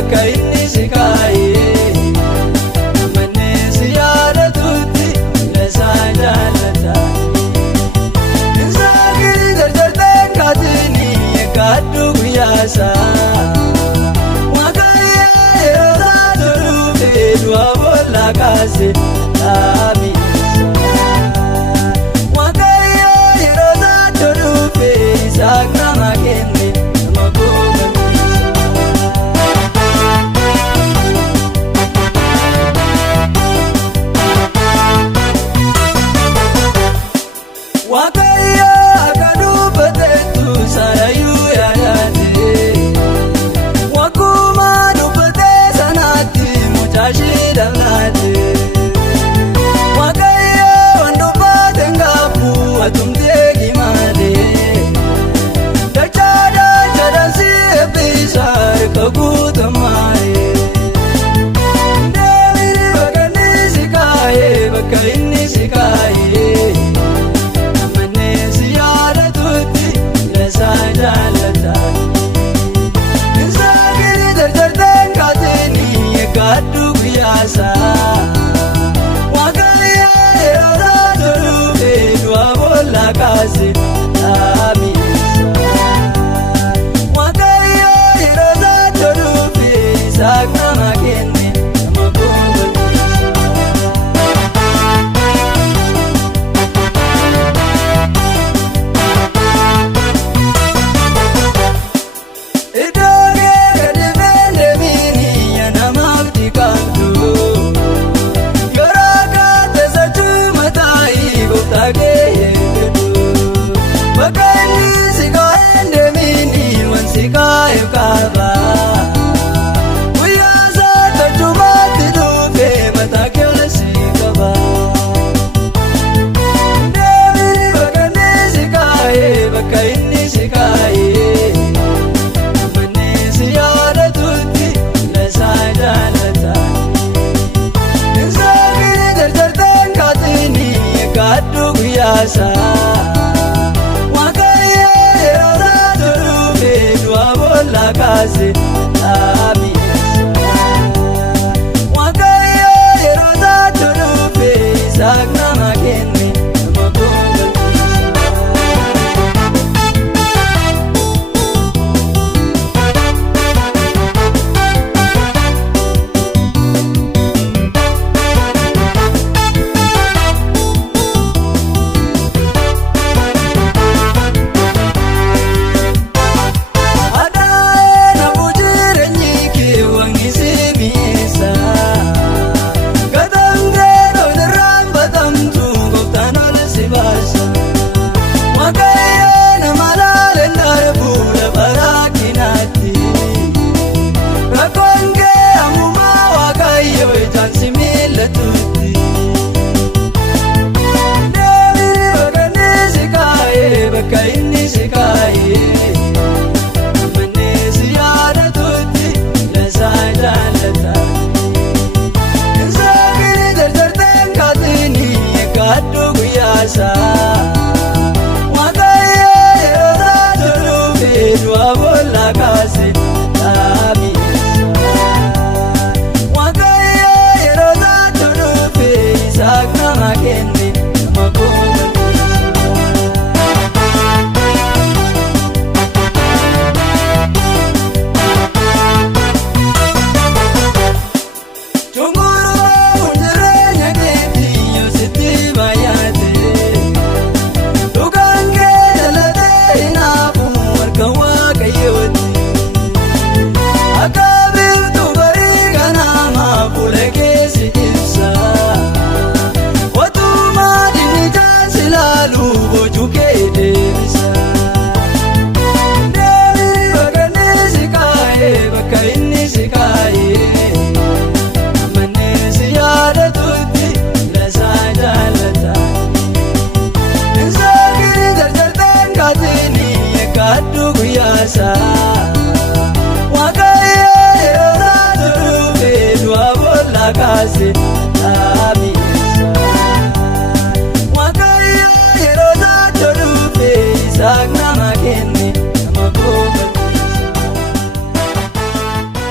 bakka inni si kaayee amanee si yaadatutti lesaa jaalataa insaakiri jarjartee kaatini eekadhu guyyaasaa waaqayyo yeroo taatu dhufee du'a boolla kaase dhaabiinsaa waaqayyo yeroo taatu dhufee isaak nama kenne nama gogameessaa waaqayyo akka dubbateettu sarayyuu yaadate wagguma dubbatee sanaatti mucaashii dhablaate waaqayyo waan dubbateen gaafu atumtee gimaalee dachaadhaan si eebbisa harka guutamaalee deemini bakka inni si kaayee bakka inni si kaayee amanee si yaadatutti lesaa jaalataa insaakiri jarjartee kaatini eekadhu guyyaasaa waaqayyo yeroo taatu dhufee du'a boolla kaase dhaabiinsaa waaqayyo yeroo taatu dhufee isaak nama kenne nama gogameessaa iddoolee gadi beendemiini namaaf dhiqaatu yeroo kaate sachuu mataa'ii gooftaa kee eeggadhu bakka inni si kaa'een deemiini waan si kaa'eef qaba guyyaa isaa tolchumaatti dhufee mataa kee ol si qaba deemini bakka inni si kaa'ee bakka inni si kaa'ee amanee si yaadatutti lesaa jaalataa insaakiri jarjartee kaatini eekadhu guyyaasaa waaqayyo yeroo taatu dhufee du'a boolla kaase dhaabiinsaa waaqayyo yeroo taatu dhufee isaak nama kenne nama gogameessaa adaa'ee nafu jireenyi kee wangisi miisa gatamtee dhoonirraan batamtu gooftaan ol si baasa waaqayyo nama laaleen darbu lafa rakkinaatti rakkoon kee ammumaa waaqayyo ijaan si miillatutti deemini bakka inni si kaayee bakka inni si kaayee amanee si yaadatutti lesaa jaalataa insaakiri jarjartee kaatini eekadhu guyyaasaa waaqayyo yeroo taatu dhufee du'a boolla kaase dhaabiinsaa waaqayyo yeroo taatu dhufee isaak nama kenne nama gogameessaa chunguruun jireenya keetii yoo sitti baay'ate dhugaan kee jalatee hinaafu harka waaqayyooti akka biiftuu barii ganamaa fuula kee si ibsa watumaa dinni jaansi laalu boojuu kee deebisa deemini bakka inni si kaayee bakka inni si kaayee amanee si yaadatutti lesaa jaalataa insaakiri jarjartee kaatini eekadhu guyyaasaa waaqayyo yeroo taatu dhufee du'a boolla kaase